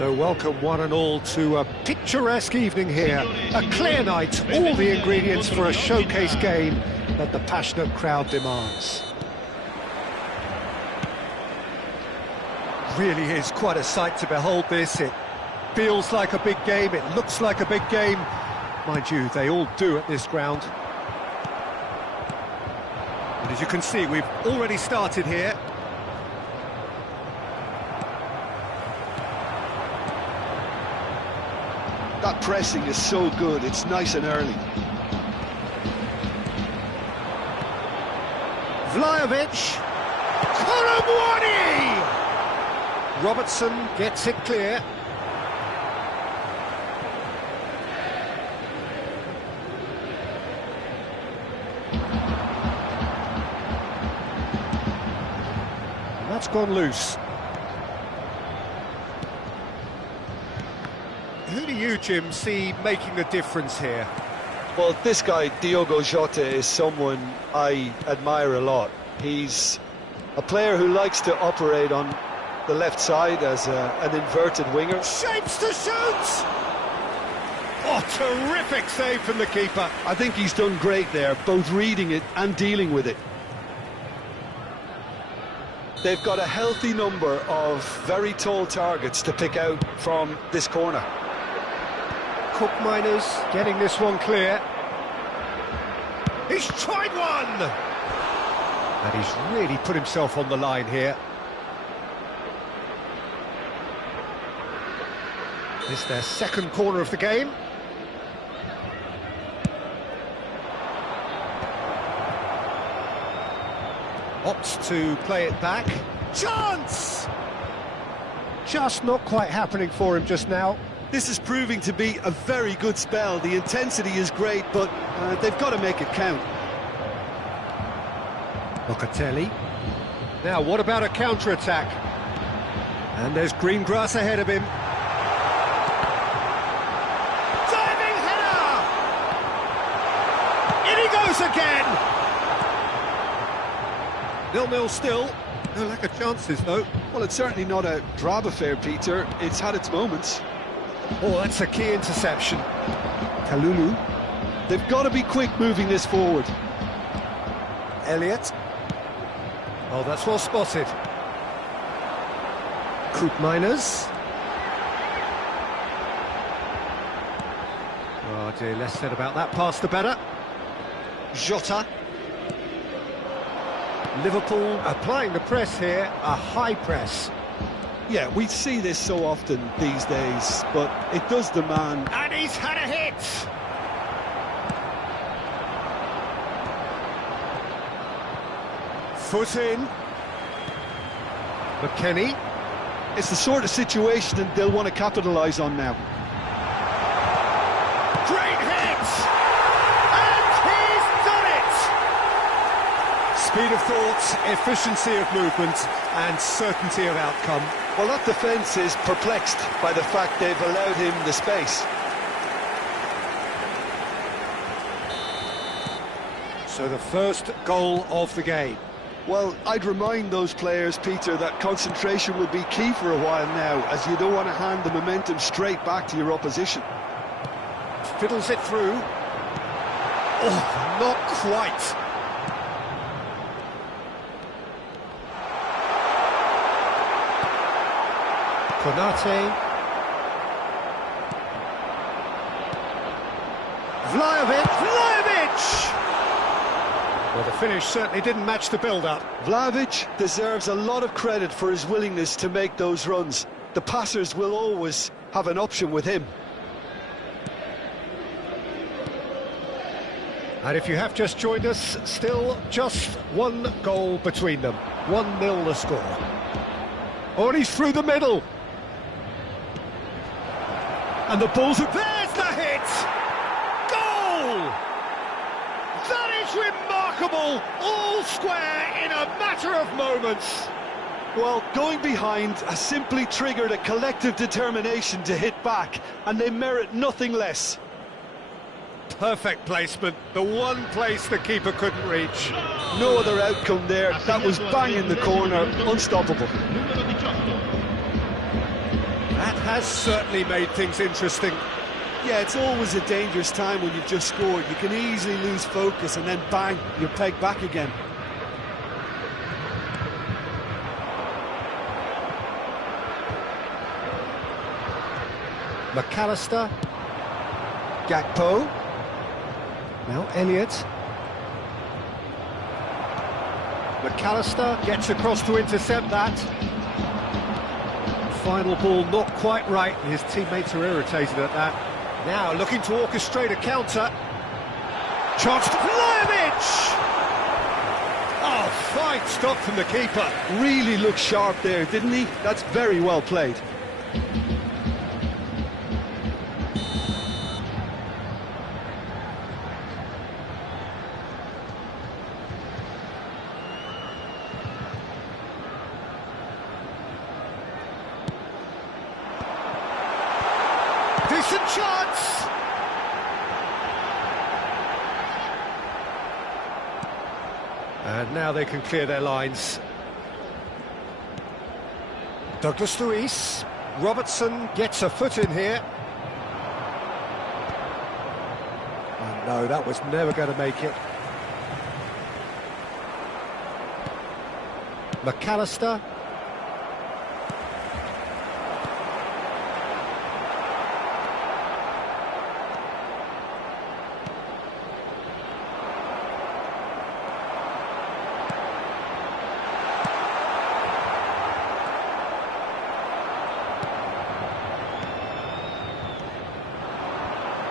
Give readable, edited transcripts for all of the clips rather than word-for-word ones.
So welcome one and all to a picturesque evening here. A clear night, all the ingredients for a showcase game that the passionate crowd demands. Really is quite a sight to behold this. It feels like a big game, it looks like a big game. Mind you, they all do at this ground. And as you can see, we've already started here. That pressing is so good, it's nice and early. Vlahovic! Konami! Robertson gets it clear. And that's gone loose. Who do you, Jim, see making a difference here? Well, this guy, Diogo Jota, is someone I admire a lot. He's a player who likes to operate on the left side as an inverted winger. Shapes to shoot! Oh, terrific save from the keeper. I think he's done great there, both reading it and dealing with it. They've got a healthy number of very tall targets to pick out from this corner. Cook Miners getting this one clear. He's tried one! And he's really put himself on the line here. This is their second corner of the game. Opts to play it back. Chance! Just not quite happening for him just now. This is proving to be a very good spell. The intensity is great, but they've got to make it count. Locatelli. Now, what about a counter-attack? And there's green grass ahead of him. Diving header! In he goes again! 0-0 still. No lack of chances, though. Well, it's certainly not a drab affair, Peter. It's had its moments. Oh, that's a key interception. Kalulu. They've got to be quick moving this forward. Elliott. Oh, that's well spotted. Coop Miners. Oh dear, less said about that pass the better. Jota. Liverpool applying the press here, a high press. Yeah, we see this so often these days, but it does demand... And he's had a hit! Foot in. McKennie. It's the sort of situation that they'll want to capitalise on now. Great hit! And he's done it! Speed of thought, efficiency of movement, and certainty of outcome. Well, that defence is perplexed by the fact they've allowed him the space. So the first goal of the game. Well, I'd remind those players, Peter, that concentration will be key for a while now, as you don't want to hand the momentum straight back to your opposition. Fiddles it through. Oh, not quite. Konate. Vlahovic! Well, the finish certainly didn't match the build-up. Vlahovic deserves a lot of credit for his willingness to make those runs. The passers will always have an option with him. And if you have just joined us, still just one goal between them. 1-0 the score. Oh, and he's through the middle. And the ball's... There's the hit! Goal! That is remarkable! All square in a matter of moments. Well, going behind has simply triggered a collective determination to hit back, and they merit nothing less. Perfect placement, the one place the keeper couldn't reach. No other outcome there. That was bang in the corner, unstoppable. That has certainly made things interesting. Yeah, it's always a dangerous time when you've just scored. You can easily lose focus and then bang, you're pegged back again. McAllister. Gakpo. Now Elliott. McAllister gets across to intercept that. Final ball not quite right, and his teammates are irritated at that. Now looking to orchestrate a counter. Chance for Vlahovic! Oh, fine stop from the keeper. Really looked sharp there, didn't he? That's very well played. Decent chance! And now they can clear their lines. Douglas Luiz. Robertson gets a foot in here. Oh no, that was never going to make it. McAllister.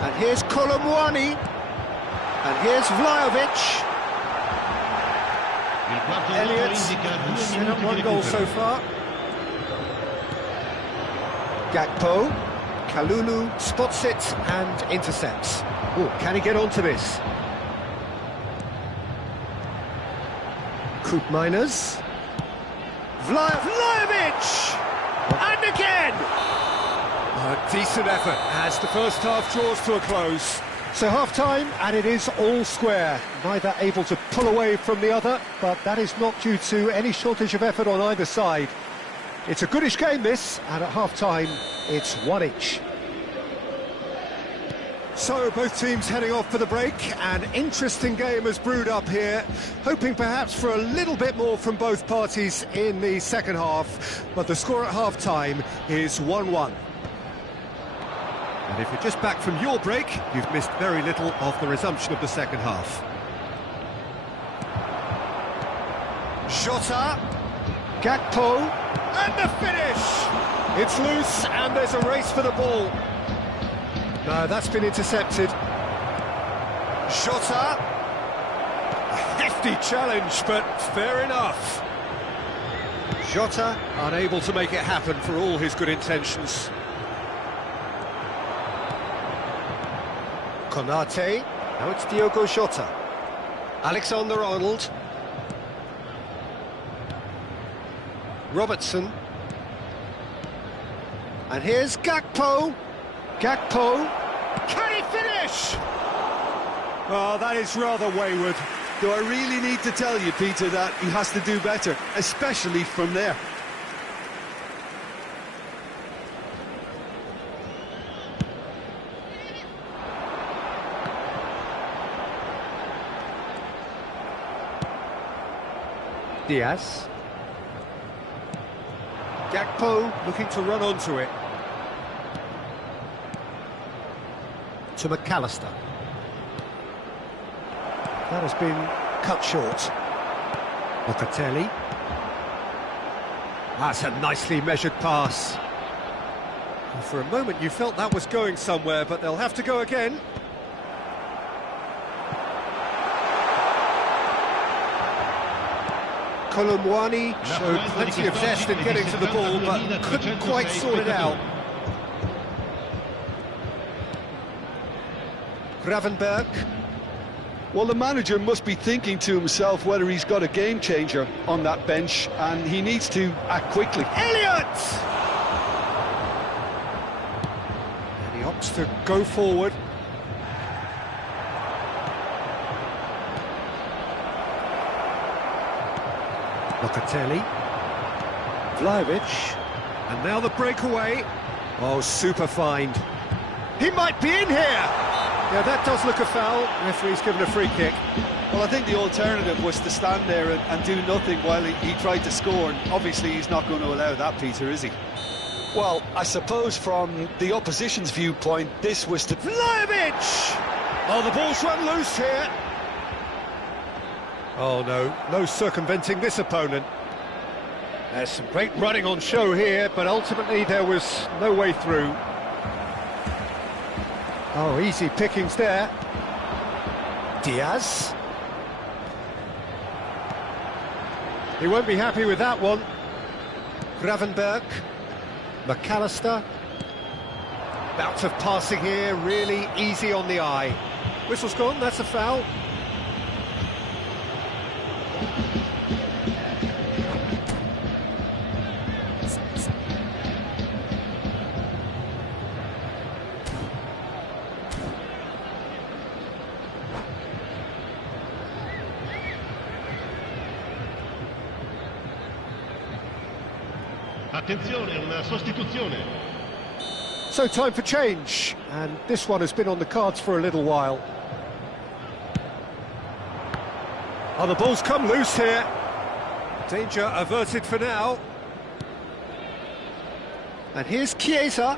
And here's Kolomwani. And here's Vlahovic. Elliott, set up one goal so far. Gakpo. Kalulu spots it and intercepts. Oh, can he get onto this? Koopmeiners. Vlahovic! And again! A decent effort as the first half draws to a close. So half-time, and it is all square. Neither able to pull away from the other, but that is not due to any shortage of effort on either side. It's a goodish game, this, and at half-time, it's one each. So both teams heading off for the break. An interesting game has brewed up here, hoping perhaps for a little bit more from both parties in the second half, but the score at half-time is 1-1. And if you're just back from your break, you've missed very little of the resumption of the second half. Jota, Gakpo, and the finish! It's loose, and there's a race for the ball. No, that's been intercepted. Jota, a hefty challenge, but fair enough. Jota, unable to make it happen for all his good intentions. Konate, now it's Diogo Jota. Alexander-Arnold. Robertson. And here's Gakpo. Gakpo. Can he finish? Oh, that is rather wayward. Do I really need to tell you, Peter, that he has to do better, especially from there? Diaz. Gakpo looking to run onto it. To McAllister. That has been cut short. Locatelli. That's a nicely measured pass. And for a moment you felt that was going somewhere, but they'll have to go again. Kolomwani showed plenty of zest in getting to the ball, but couldn't quite sort it out. Gravenberg. Well, the manager must be thinking to himself whether he's got a game changer on that bench, and he needs to act quickly. Elliott! And he opts to go forward. Locatelli. Vlahovic. And now the breakaway. Oh, super find. He might be in here! Yeah, that does look a foul. Referee's given a free kick. Well, I think the alternative was to stand there and do nothing while he tried to score, and obviously he's not going to allow that, Peter, is he? Well, I suppose from the opposition's viewpoint, this was to... Vlahovic! Oh, the ball's run loose here. Oh, no circumventing this opponent. There's some great running on show here, but ultimately there was no way through. Oh, easy pickings there. Diaz. He won't be happy with that one. Gravenberg. McAllister. Bout of passing here, really easy on the eye. Whistle's gone, that's a foul. Attenzione, una sostituzione. So time for change, and this one has been on the cards for a little while. Oh, the ball's come loose here. Danger averted for now. And here's Chiesa.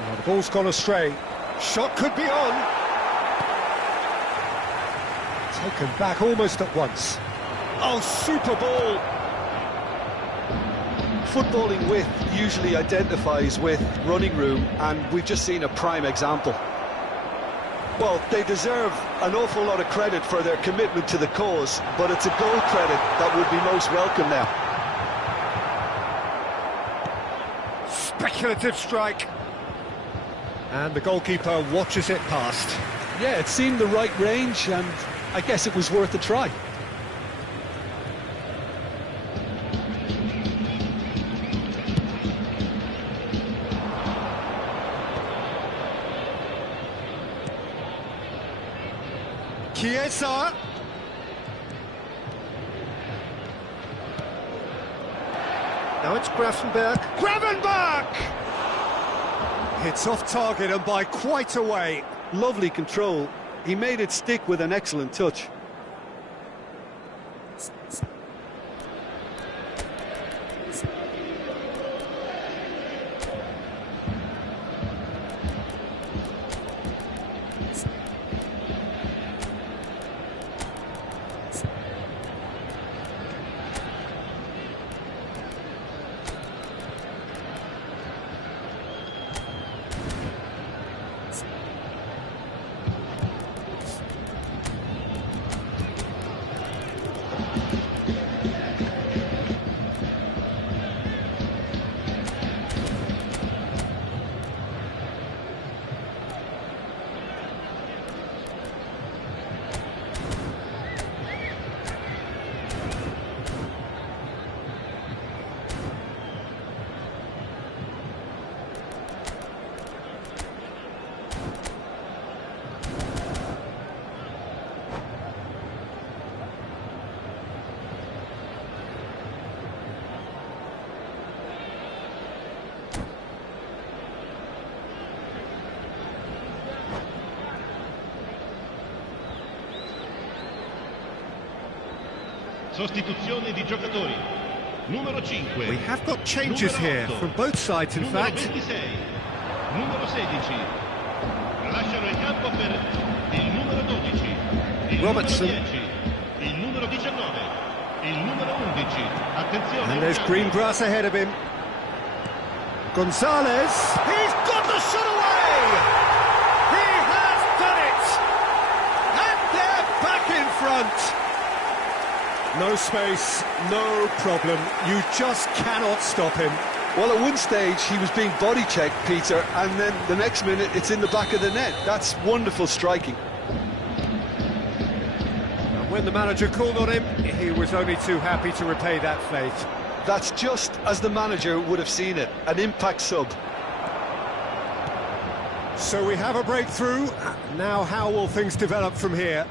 Oh, the ball's gone astray. Shot could be on. Taken back almost at once. Oh, super ball! Footballing width usually identifies with running room, and we've just seen a prime example. Well, they deserve an awful lot of credit for their commitment to the cause, but it's a goal credit that would be most welcome now. Speculative strike. And the goalkeeper watches it past. Yeah, it seemed the right range, and I guess it was worth a try. Chiesa. Now it's Gravenberg. Gravenberg! It's off target and by quite a way. Lovely control. He made it stick with an excellent touch. Sostituzione di giocatori. Numero 5. We have got changes here from both sides, in fact. 26. Numero 16. Lasciano il campo per il numero 12. Il Robertson. numero 10. Il numero 19. Il numero 11. Attenzione. And there's green grass ahead of him. Gonzalez. He's got the shot away! He has done it! And they're back in front. No space, no problem. You just cannot stop him. Well, at one stage, he was being body-checked, Peter, and then the next minute, it's in the back of the net. That's wonderful striking. And when the manager called on him, he was only too happy to repay that faith. That's just as the manager would have seen it, an impact sub. So we have a breakthrough. Now how will things develop from here?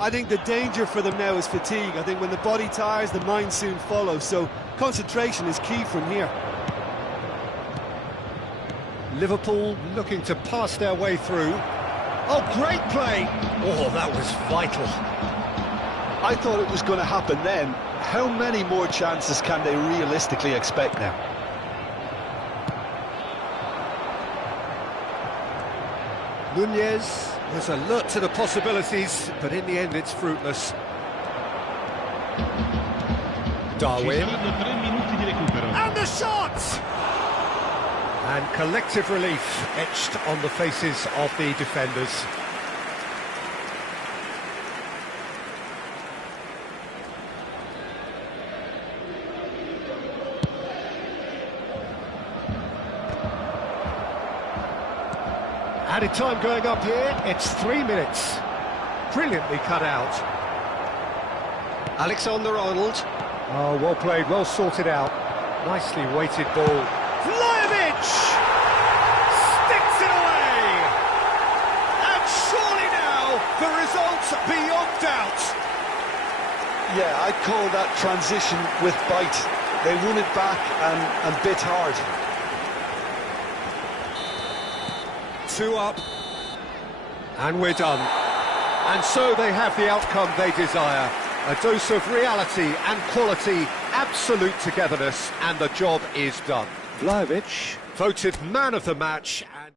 I think the danger for them now is fatigue. I think when the body tires, the mind soon follows. So concentration is key from here. Liverpool looking to pass their way through. Oh, great play! Oh, that was vital. I thought it was going to happen then. How many more chances can they realistically expect now? Nunez was alert to the possibilities, but in the end it's fruitless. Darwin. Ci saranno 3 minuti di recupero. And the shot! And collective relief etched on the faces of the defenders. Added time going up here, it's 3 minutes. Brilliantly cut out. Alexander-Arnold. Oh, well played, well sorted out. Nicely weighted ball. Vlahovic! Sticks it away! And surely now, the result's beyond doubt. Yeah, I'd call that transition with bite. They won it back and bit hard. 2 up, and we're done. And so they have the outcome they desire. A dose of reality and quality, absolute togetherness, and the job is done. Vlahovic voted man of the match. And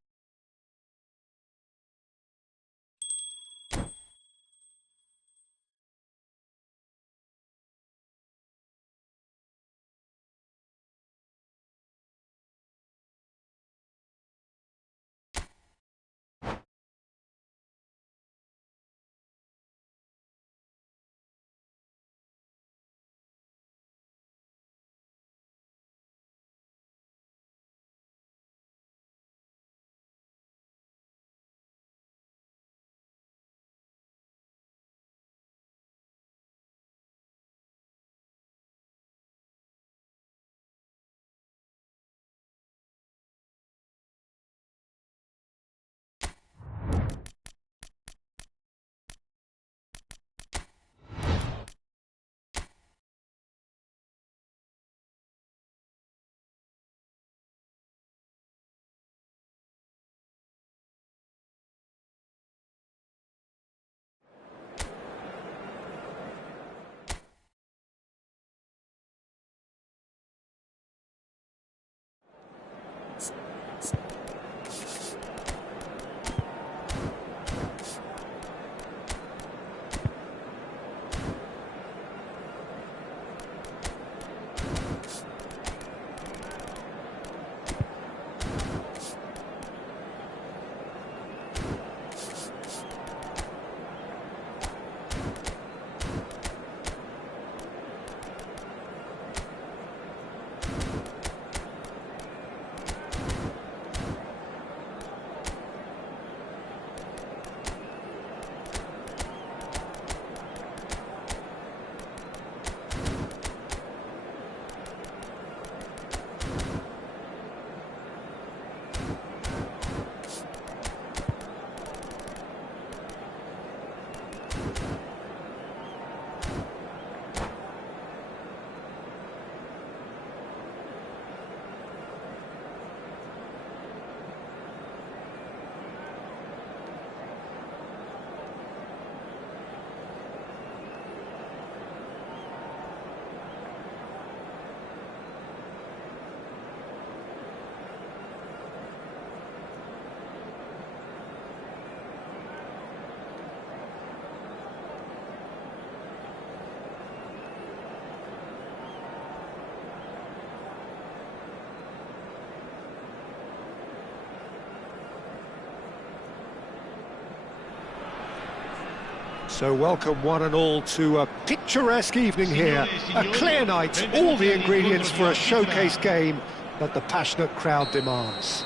so welcome one and all to a picturesque evening here. A clear night, all the ingredients for a showcase game that the passionate crowd demands.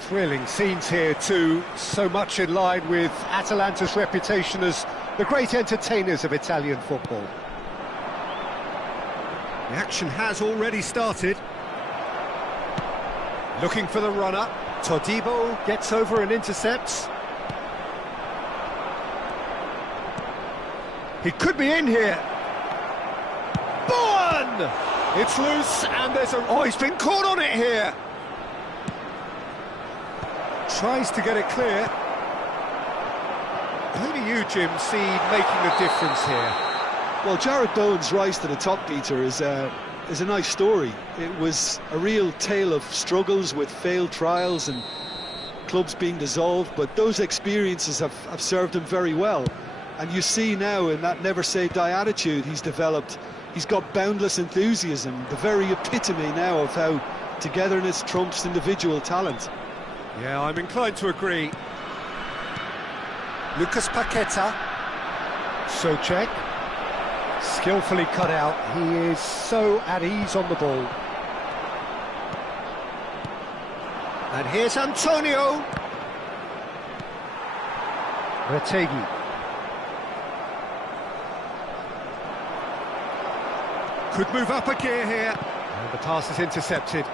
Thrilling scenes here too, so much in line with Atalanta's reputation as the great entertainers of Italian football. The action has already started. Looking for the runner. Todibo gets over and intercepts. He could be in here. Bowen! It's loose, and there's a... Oh, he's been caught on it here. Tries to get it clear. Who do you, Jim, see making the difference here? Well, Jared Bowen's rise to the top, Peter, is a nice story. It was a real tale of struggles with failed trials and clubs being dissolved, but those experiences have served him very well. And you see now in that never-say-die attitude he's developed, he's got boundless enthusiasm, the very epitome now of how togetherness trumps individual talent. Yeah, I'm inclined to agree. Lucas Paqueta. Socek. Skillfully cut out. He is so at ease on the ball. And here's Antonio. Retegi. Could move up a gear here. And the pass is intercepted.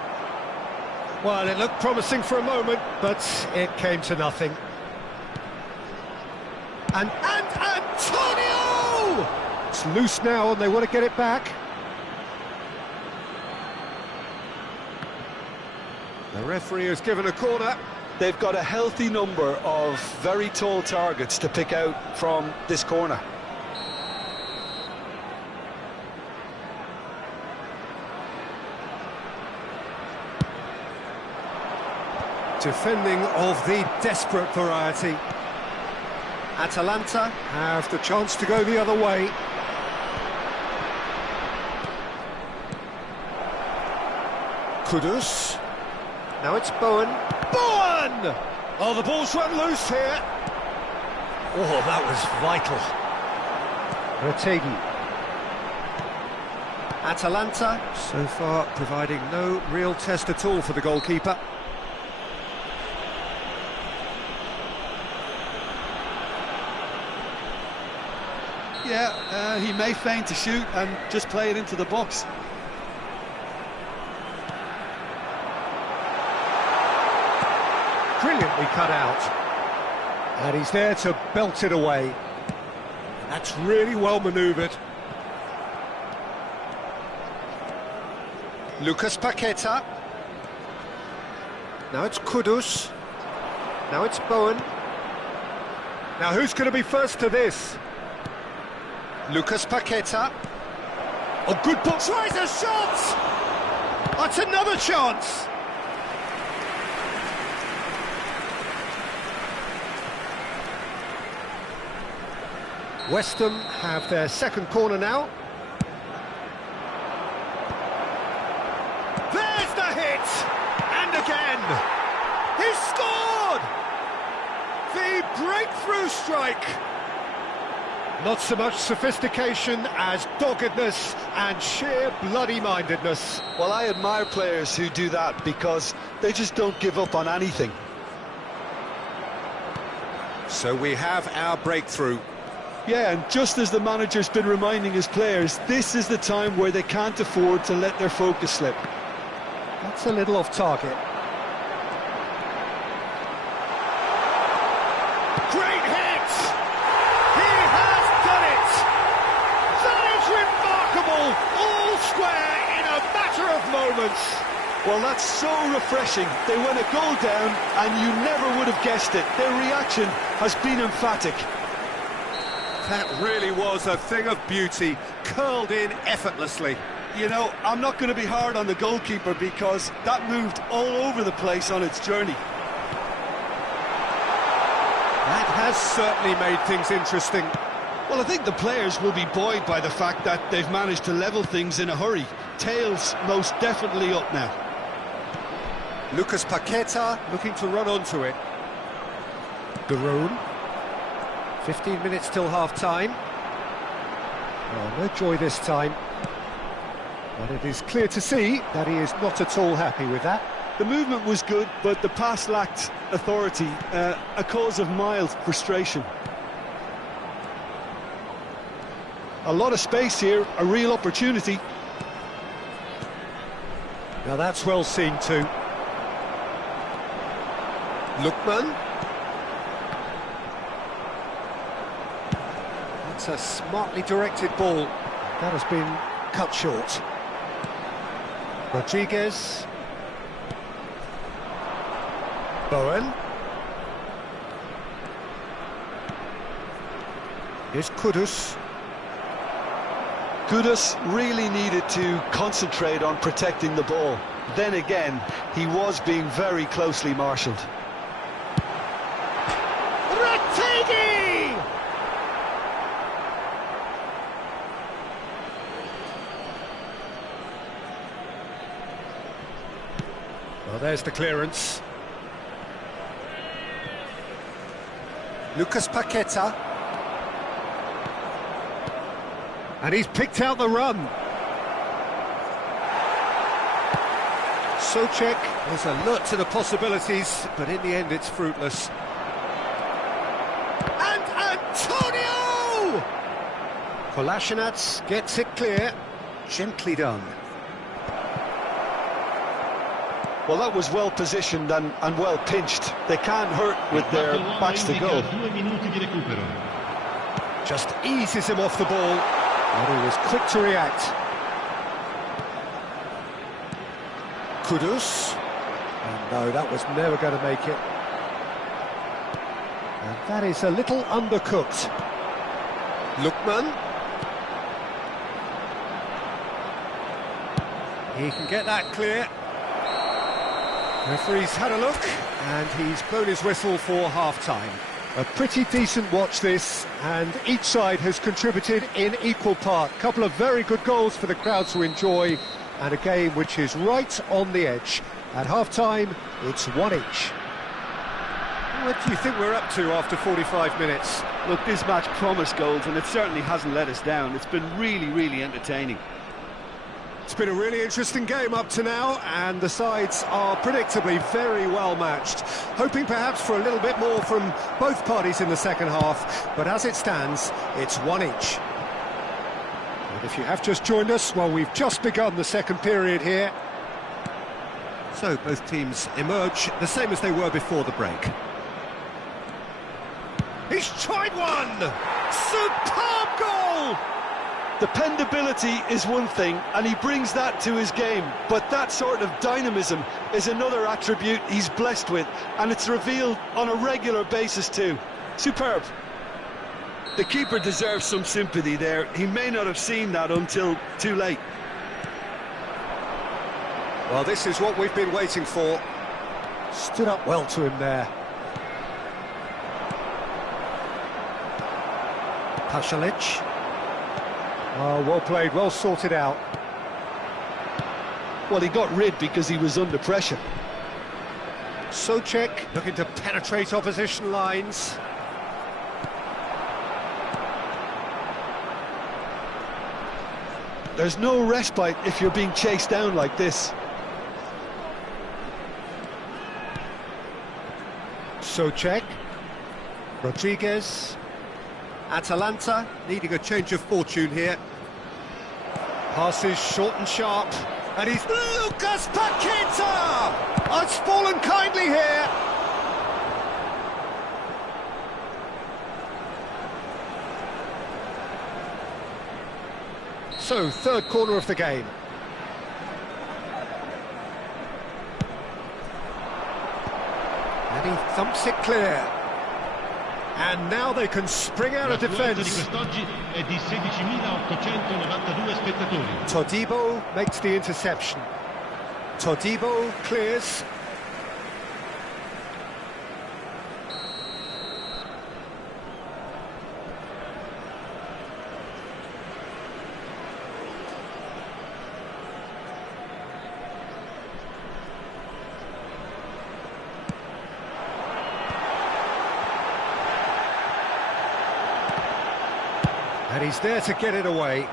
Well, it looked promising for a moment, but it came to nothing. And Antonio! It's loose now, and they want to get it back. The referee has given a corner. They've got a healthy number of very tall targets to pick out from this corner. Defending of the desperate variety. Atalanta have the chance to go the other way. Kudus. Now it's Bowen. Bowen! Oh, the ball's run loose here. Oh, that was vital. Retegi. Atalanta, so far providing no real test at all for the goalkeeper. Yeah, he may feign to shoot and just play it into the box. Brilliantly cut out. And he's there to belt it away. That's really well manoeuvred. Lucas Paqueta. Now it's Kudus. Now it's Bowen. Now who's going to be first to this? Lucas Paqueta. Oh, good ball. Tries a shot! That's another chance! West Ham have their second corner now. There's the hit! And again! He scored! The breakthrough strike! Not so much sophistication as doggedness and sheer bloody-mindedness. Well, I admire players who do that because they just don't give up on anything. So we have our breakthrough. Yeah, and just as the manager's been reminding his players, this is the time where they can't afford to let their focus slip. That's a little off target. Great hit! He has done it! That is remarkable! All square in a matter of moments. Well, that's so refreshing. They went a goal down and you never would have guessed it. Their reaction has been emphatic. That really was a thing of beauty, curled in effortlessly. You know, I'm not going to be hard on the goalkeeper because that moved all over the place on its journey. That has certainly made things interesting. Well, I think the players will be buoyed by the fact that they've managed to level things in a hurry. Tails most definitely up now. Lucas Paqueta looking to run onto it. Garoon. 15 minutes till half-time. Oh, no joy this time. But it is clear to see that he is not at all happy with that. The movement was good, but the pass lacked authority, a cause of mild frustration. A lot of space here, a real opportunity. Now that's well seen too. Lookman. That's a smartly directed ball. That has been cut short. Rodriguez. Bowen. Here's Kudus. Kudus really needed to concentrate on protecting the ball. Then again, he was being very closely marshalled. Retegui! Well, there's the clearance. Lucas Paqueta. And he's picked out the run. Souček is alert to the possibilities, but in the end it's fruitless. And Antonio! Kolasinac gets it clear. Gently done. Well, that was well positioned and well pinched. They can't hurt with their backs to goal. Just eases him off the ball. And he was quick to react. Kudus. And no, that was never going to make it. And that is a little undercooked. Lookman. He can get that clear. Referee's had a look, and he's blown his whistle for half-time. A pretty decent watch this, and each side has contributed in equal part. A couple of very good goals for the crowd to enjoy, and a game which is right on the edge. At half-time, it's one each. What do you think we're up to after 45 minutes? Look, this match promised goals, and it certainly hasn't let us down. It's been really, really entertaining. It's been a really interesting game up to now, and the sides are predictably very well matched. Hoping perhaps for a little bit more from both parties in the second half, but as it stands, it's one each. And if you have just joined us, well, we've just begun the second period here. So both teams emerge the same as they were before the break. He's tried one! Superb goal! Dependability is one thing, and he brings that to his game, but that sort of dynamism is another attribute he's blessed with, and it's revealed on a regular basis too. Superb. The keeper deserves some sympathy there. He may not have seen that until too late. Well, this is what we've been waiting for. Stood up well to him there. Pasalic. Oh, well played, well sorted out. Well, he got rid because he was under pressure. Souček looking to penetrate opposition lines. There's no respite if you're being chased down like this. Souček. Rodriguez. Atalanta needing a change of fortune here. Passes short and sharp, and he's Lucas Paqueta! Oh, it's fallen kindly here. So, third corner of the game. And he thumps it clear. And now they can spring out of defence. Todibo makes the interception. Todibo clears. And he's there to get it away.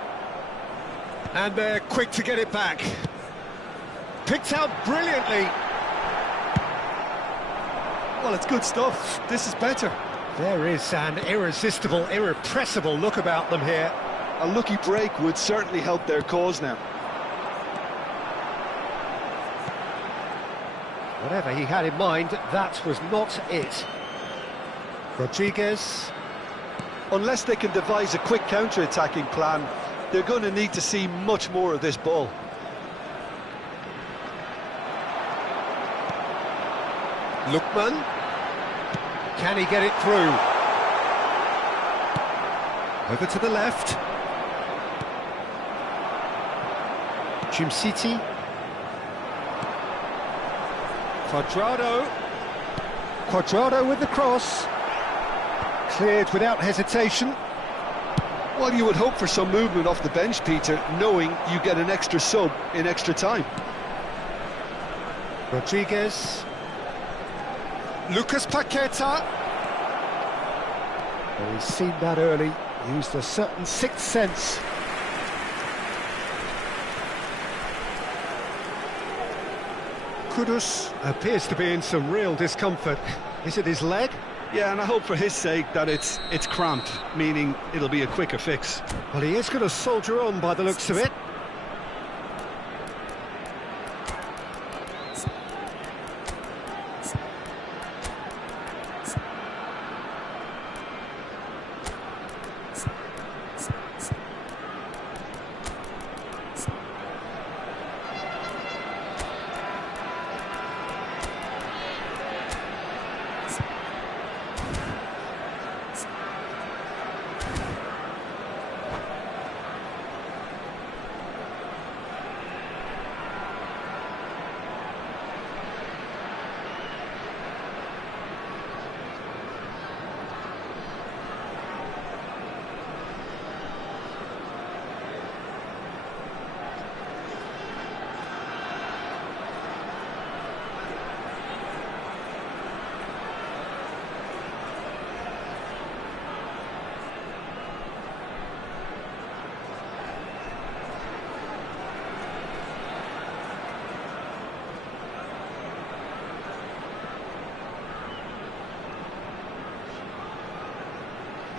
And they're quick to get it back. Picked out brilliantly. Well, it's good stuff. This is better. There is an irresistible, irrepressible look about them here. A lucky break would certainly help their cause now. Whatever he had in mind, that was not it. Rodriguez. unless they can devise a quick counter-attacking plan, they're going to need to see much more of this ball. Lookman. Can he get it through? Over to the left. City. Quadrado with the cross. Cleared without hesitation. Well, you would hope for some movement off the bench, Peter, knowing you get an extra sub in extra time. Rodriguez. Lucas Paqueta. Oh, he's seen that early. Used a certain sixth sense. Kudus appears to be in some real discomfort. Is it his leg? Yeah, and I hope for his sake that it's cramped, meaning it'll be a quicker fix. Well, he is going to soldier on by the looks of it.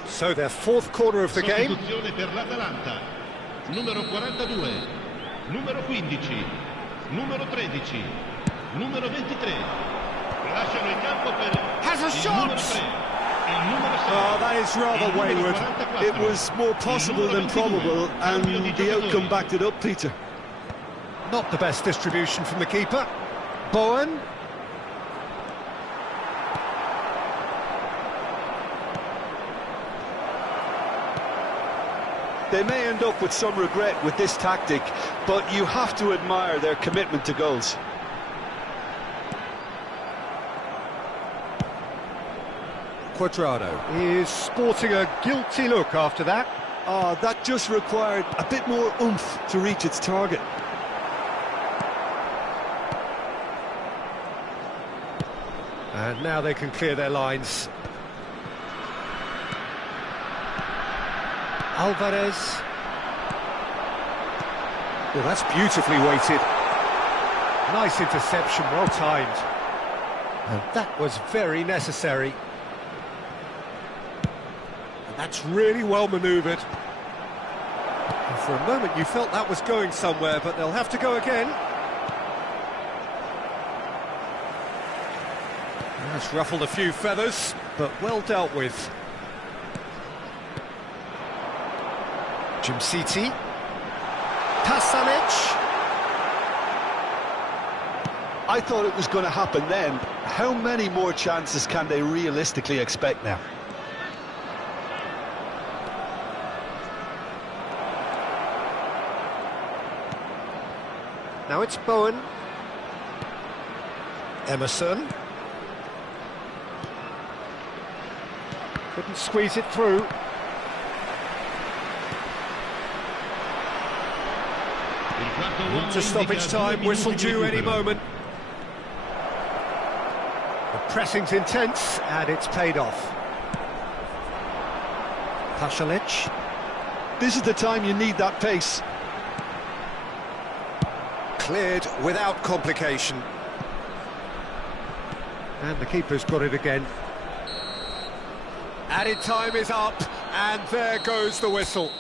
So their fourth quarter of the game. Sostituzione per l'Atalanta. Numero 42, numero 15, numero 13, numero 23. Lasciano il campo per Has a il shot! numero 3, il numero 6. Oh, that is rather il numero wayward. 44, It was more possible than probable, and the outcome backed it up, Peter. Not the best distribution from the keeper. Bowen. They may end up with some regret with this tactic, but you have to admire their commitment to goals. Quadrado is sporting a guilty look after that. Ah, that just required a bit more oomph to reach its target. And now they can clear their lines. Alvarez. Well, that's beautifully weighted. Nice interception, well timed. And that was very necessary. And that's really well manoeuvred. And for a moment you felt that was going somewhere, but they'll have to go again. That's ruffled a few feathers, but well dealt with. City. Pasalic. I thought it was going to happen then. How many more chances can they realistically expect now? Now it's Bowen. Emerson. Couldn't squeeze it through. Into stoppage time, whistle due any moment. The pressing's intense, and it's paid off. Pasalic. This is the time you need that pace. Cleared without complication. And the keeper's got it again. Added time is up, and there goes the whistle.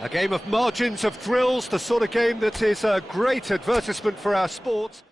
A game of margins, of thrills, the sort of game that is a great advertisement for our sport.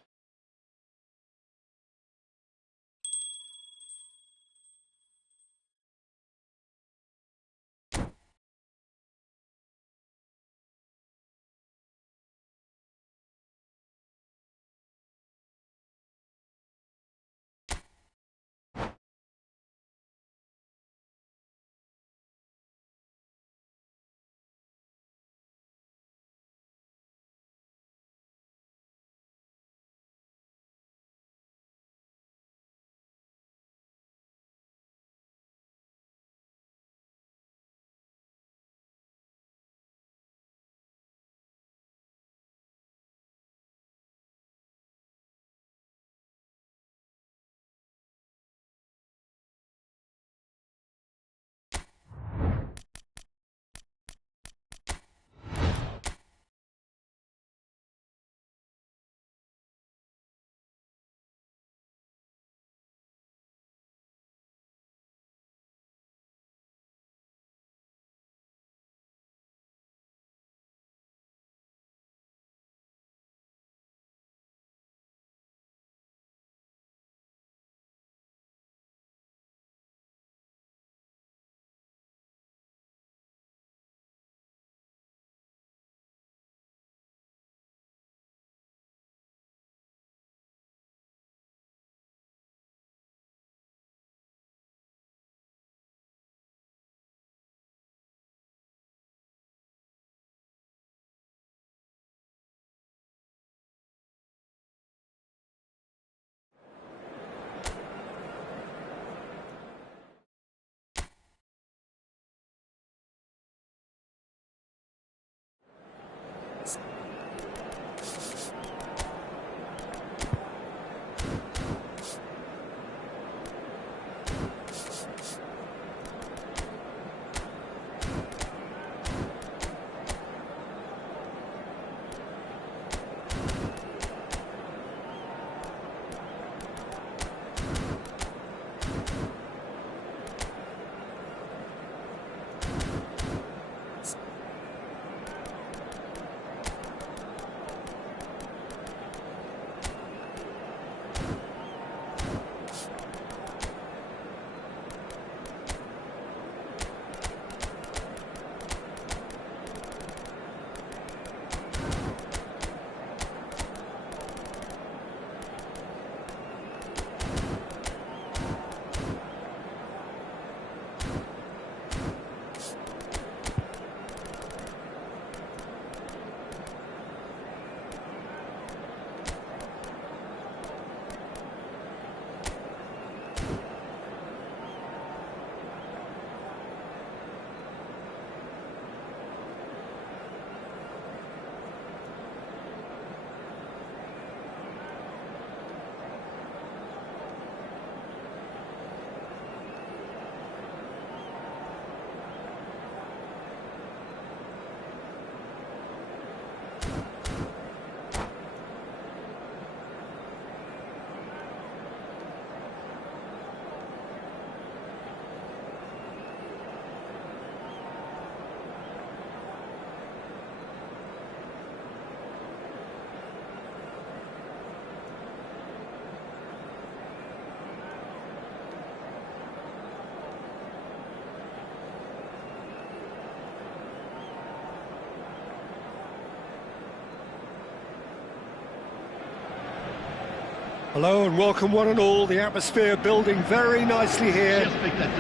Hello and welcome one and all. The atmosphere building very nicely here.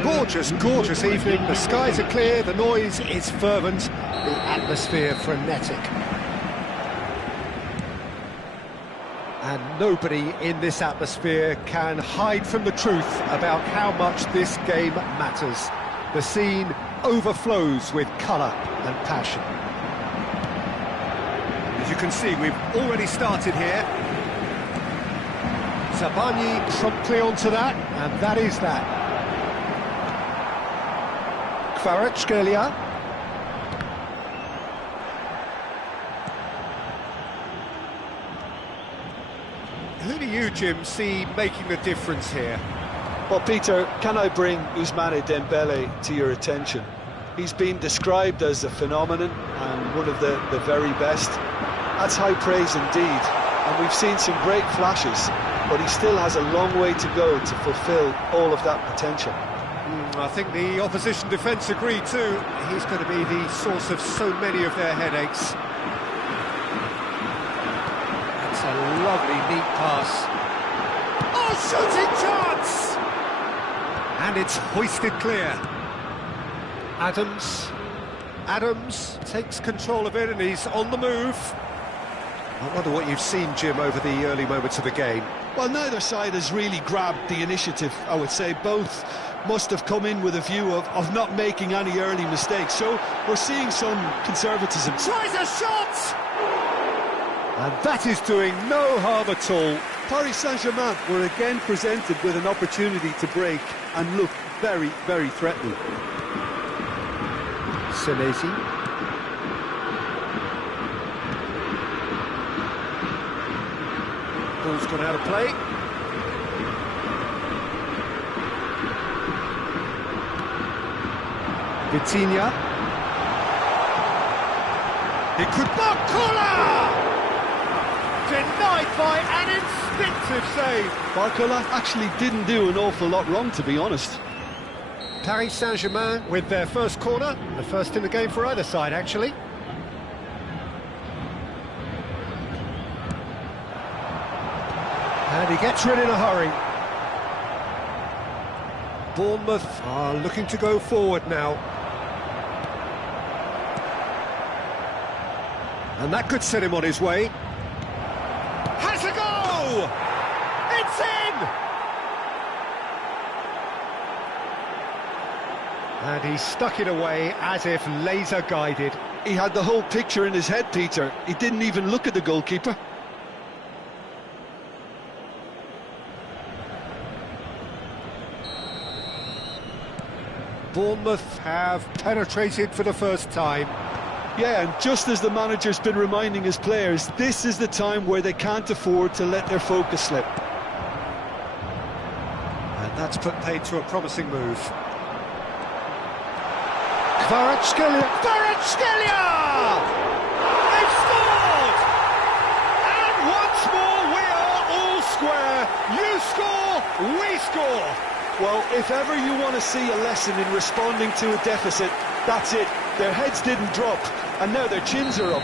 Gorgeous, gorgeous evening. The skies are clear, the noise is fervent, the atmosphere frenetic. And nobody in this atmosphere can hide from the truth about how much this game matters. The scene overflows with colour and passion. As you can see, we've already started here. Zabani promptly onto that, and that is that. Kvaratskhelia. Who do you, Jim, see making the difference here? Well, Peter, can I bring Ousmane Dembele to your attention? He's been described as a phenomenon and one of the very best. That's high praise indeed, and we've seen some great flashes, but he still has a long way to go to fulfil all of that potential. I think the opposition defence agree too. He's going to be the source of so many of their headaches. That's a lovely, neat pass. Oh, shooting chance! And it's hoisted clear. Adams takes control of it and he's on the move. I wonder what you've seen, Jim, over the early moments of the game. Well, neither side has really grabbed the initiative, I would say. Both must have come in with a view of not making any early mistakes. So we're seeing some conservatism. Tries a shot! And that is doing no harm at all. Paris Saint-Germain were again presented with an opportunity to break and look very, very threatening. Senesi. Ball's gone out of play. Vitinha. It could... Barcola! Denied by an instinctive save. Barcola actually didn't do an awful lot wrong, to be honest. Paris Saint-Germain with their first corner, the first in the game for either side, actually. And he gets rid in a hurry. Bournemouth are looking to go forward now. And that could set him on his way. Has a go! It's in! And he stuck it away as if laser guided. He had the whole picture in his head, Peter. He didn't even look at the goalkeeper. Bournemouth have penetrated for the first time. Yeah, and just as the manager's been reminding his players, this is the time where they can't afford to let their focus slip. And that's put paid to a promising move. Kvaratskhelia! Kvaratskhelia! They've scored! And once more we are all square. You score, we score. Well, if ever you want to see a lesson in responding to a deficit, that's it. Their heads didn't drop, and now their chins are up.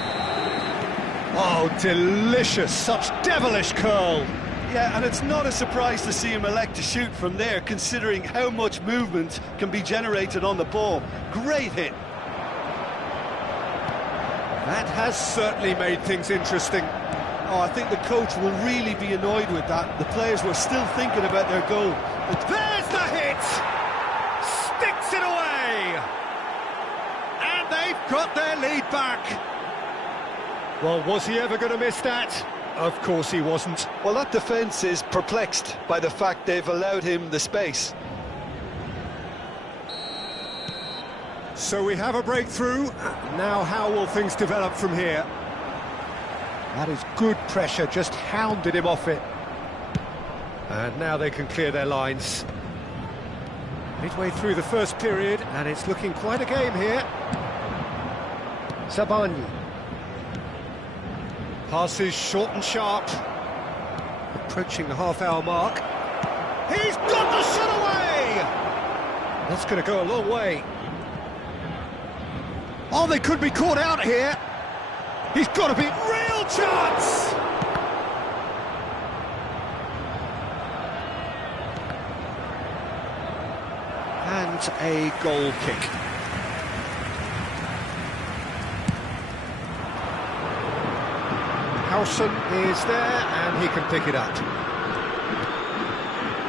Oh, delicious, such devilish curl. Yeah, and it's not a surprise to see him elect to shoot from there, considering how much movement can be generated on the ball. Great hit. That has certainly made things interesting. Oh, I think the coach will really be annoyed with that. The players were still thinking about their goal. There's the hit! Sticks it away! And they've got their lead back. Well, was he ever going to miss that? Of course he wasn't. Well, that defence is perplexed by the fact they've allowed him the space. So we have a breakthrough. Now how will things develop from here? That is good pressure, just hounded him off it. And now they can clear their lines. Midway through the first period, and it's looking quite a game here. Zabani. Passes short and sharp. Approaching the half-hour mark. He's got the shot away! That's going to go a long way. Oh, they could be caught out here. He's got to be real chance! And a goal kick. Howson is there, and he can pick it up.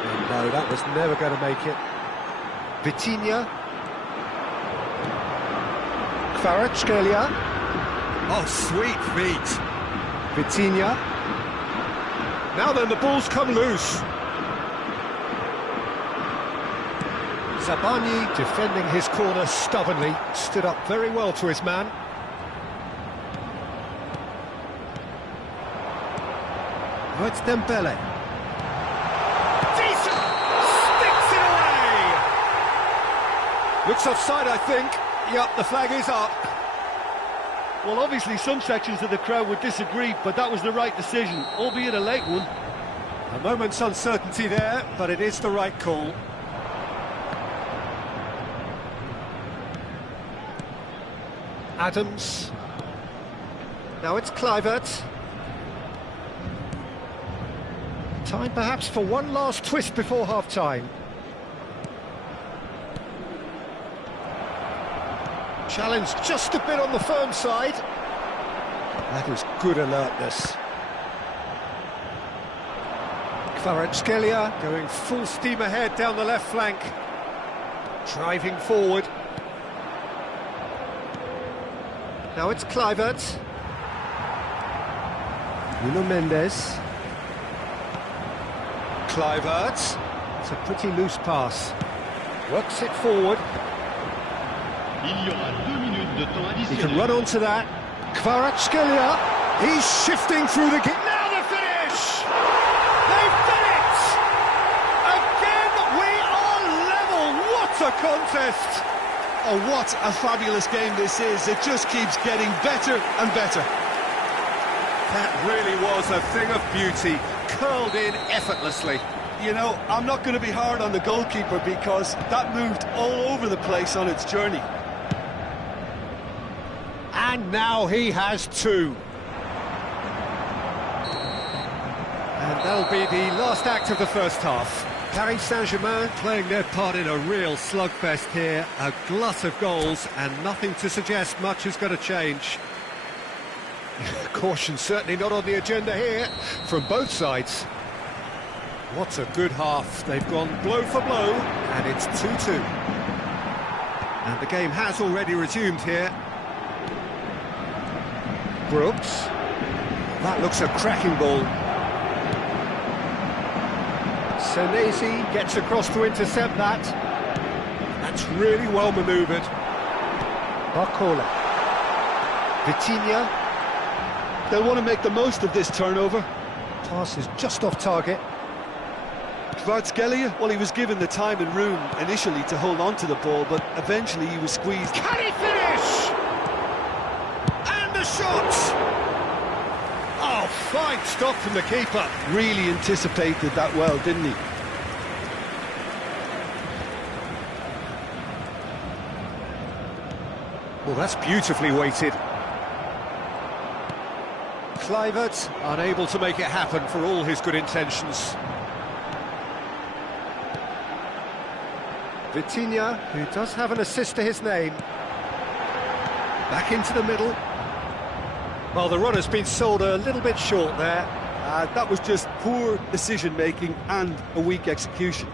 And no, that was never going to make it. Vitinha. Kvaratskhelia. Oh, sweet feet. Vitinha. Now then, the ball's come loose. Zabani defending his corner stubbornly, stood up very well to his man. Oh, it's Dembele. Decent! Sticks it away! Looks offside, I think. Yep, the flag is up. Well, obviously some sections of the crowd would disagree, but that was the right decision, albeit a late one. A moment's uncertainty there, but it is the right call. Adams. Now it's Kluivert. Time perhaps for one last twist before half-time. Challenge just a bit on the firm side. That is good alertness. Kvaratskhelia going full steam ahead down the left flank. Driving forward. Now it's Kluivert. Nuno Mendes. Kluivert. It's a pretty loose pass. Works it forward. He can run onto that. Kvaratskhelia. He's shifting through the game. Now the finish! They've done it! Again, we are level. What a contest! Oh, what a fabulous game this is. It just keeps getting better and better. That really was a thing of beauty, curled in effortlessly. You know, I'm not going to be hard on the goalkeeper because that moved all over the place on its journey. And now he has two. And that'll be the last act of the first half. Paris Saint-Germain playing their part in a real slugfest here, a glut of goals, and nothing to suggest much is going to change. Caution certainly not on the agenda here, from both sides. What a good half, they've gone blow for blow, and it's 2-2. And the game has already resumed here. Brooks, that looks a cracking ball. Senesi gets across to intercept that. That's really well manoeuvred. Barcola. Vitinha. They'll want to make the most of this turnover. Pass is just off target. Kvaratskhelia, well, he was given the time and room initially to hold on to the ball, but eventually he was squeezed. Can he finish? And the shot! Oh, fine stop from the keeper. Really anticipated that well, didn't he? Well, that's beautifully weighted. Kluivert unable to make it happen for all his good intentions. Vitinha, who does have an assist to his name. Back into the middle. Well, the run has been sold a little bit short there. That was just poor decision-making and a weak execution.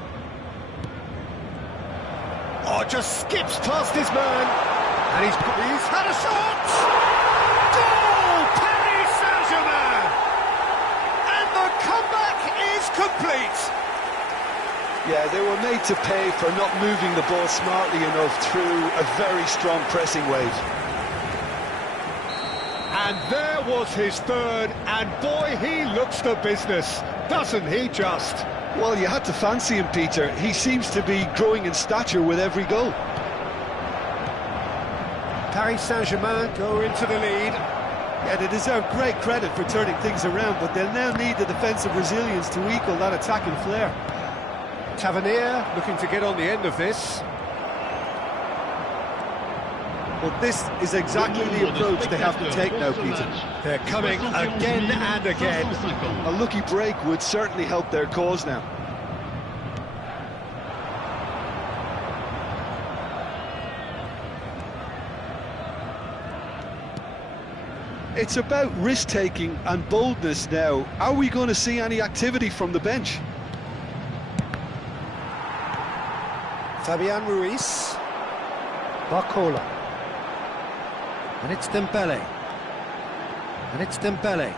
Oh, just skips past his man. And he's had a shot! Goal! Paris Saint-Germain! And the comeback is complete! Yeah, they were made to pay for not moving the ball smartly enough through a very strong pressing wave. And there was his third, and boy, he looks the business, doesn't he just? Well, you had to fancy him, Peter. He seems to be growing in stature with every goal. Paris Saint-Germain go into the lead. Yeah, they deserve great credit for turning things around, but they'll now need the defensive resilience to equal that attacking flair. Tavernier looking to get on the end of this. Well, this is exactly the approach they have to take now, Peter. They're coming again and again. A lucky break would certainly help their cause now. It's about risk-taking and boldness now. Are we going to see any activity from the bench? Fabian Ruiz. Barcola. And it's Dembele. And it's Dembele.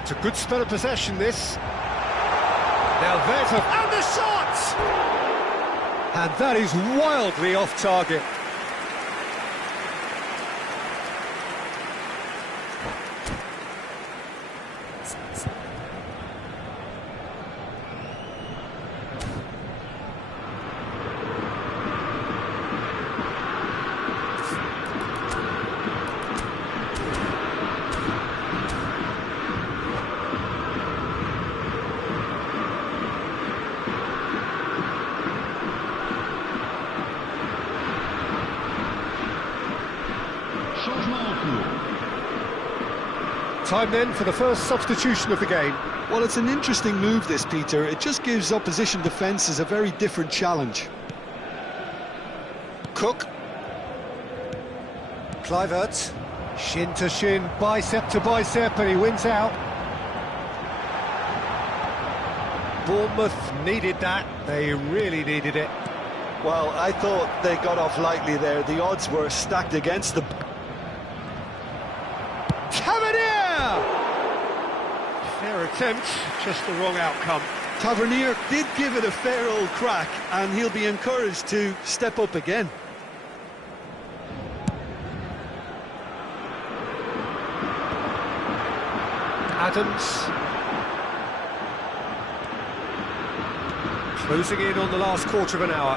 It's a good spell of possession, this. Now there's a... And the shot! And that is wildly off target. Time then for the first substitution of the game. Well, it's an interesting move, this, Peter. It just gives opposition defences a very different challenge. Cook. Kluivert. Shin to shin, bicep to bicep, and he wins out. Bournemouth needed that. They really needed it. Well, I thought they got off lightly there. The odds were stacked against them. Fair attempt, just the wrong outcome. Tavernier did give it a fair old crack, and he'll be encouraged to step up again. Adams. Closing in on the last quarter of an hour.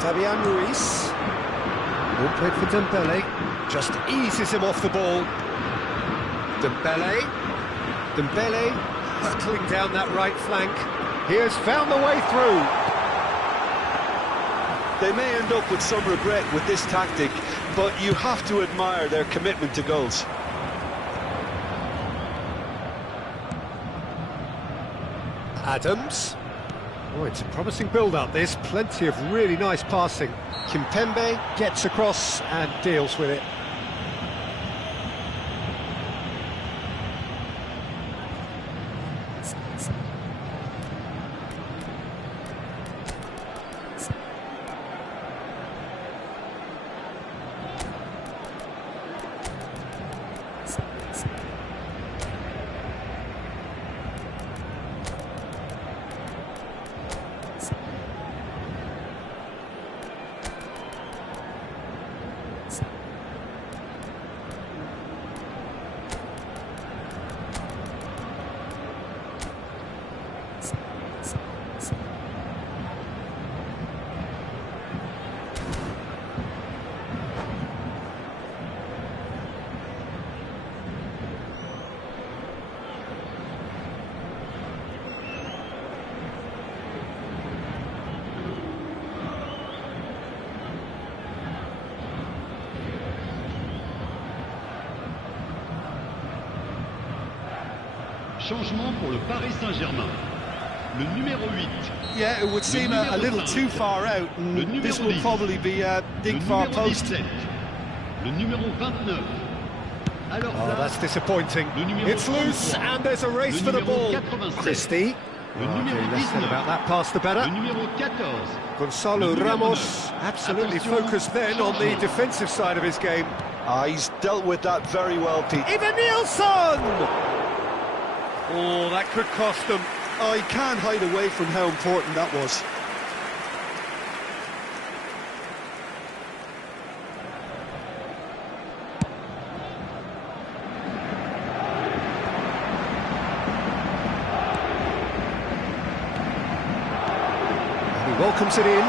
Fabian Ruiz. All played for Dembele. Just eases him off the ball. Dembele hurtling down that right flank. He has found the way through. They may end up with some regret with this tactic, but you have to admire their commitment to goals. Adams. Oh, it's a promising build-up, this. Plenty of really nice passing. Kimpembe gets across and deals with it. Changement pour le Paris Saint-Germain. Le numéro 8. Yeah, it would seem a little too far out, and this will probably be a dig far post. 17. Le numéro 29. Oh, that's disappointing. It's loose, and there's a race for the ball. Christie. Less said about that pass, the better. Le numéro 14. Gonzalo Ramos, absolutely focused then on the defensive side of his game. He's dealt with that very well, Pete. Even Nielsen! Oh, that could cost them. Oh, he can't hide away from how important that was. And he welcomes it in.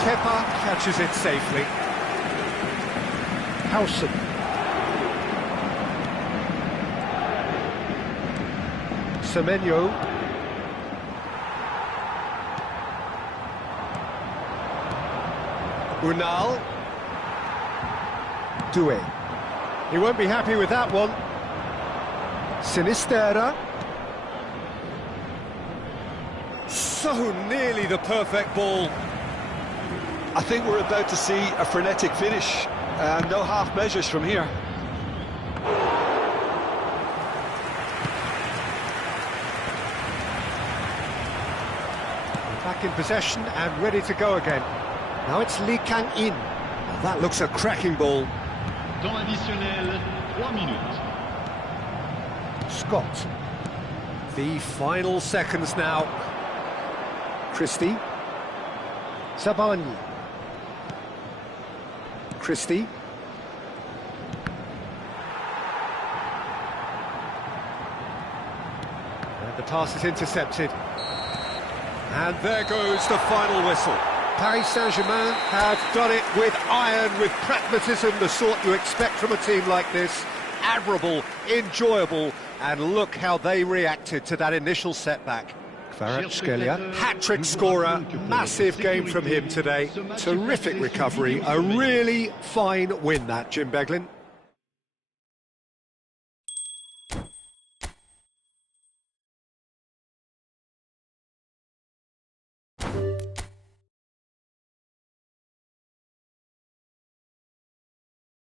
Kepa catches it safely. Howson. Semenyo. Unal. Doué. He won't be happy with that one. Sinistera. So nearly the perfect ball. I think we're about to see a frenetic finish. No half measures from here. Back in possession and ready to go again. Now it's Lee Kang-in. Well, that looks a cracking ball. Temps additionnel, 3 minutes. Scott. The final seconds now. Christie. Sabani. Christie. And the pass is intercepted. And there goes the final whistle. Paris Saint-Germain have done it with iron, with pragmatism, the sort you expect from a team like this. Admirable, enjoyable, and look how they reacted to that initial setback. Kvaratskhelia, hat-trick scorer, massive game from him today. Terrific recovery, a really fine win that, Jim Beglin.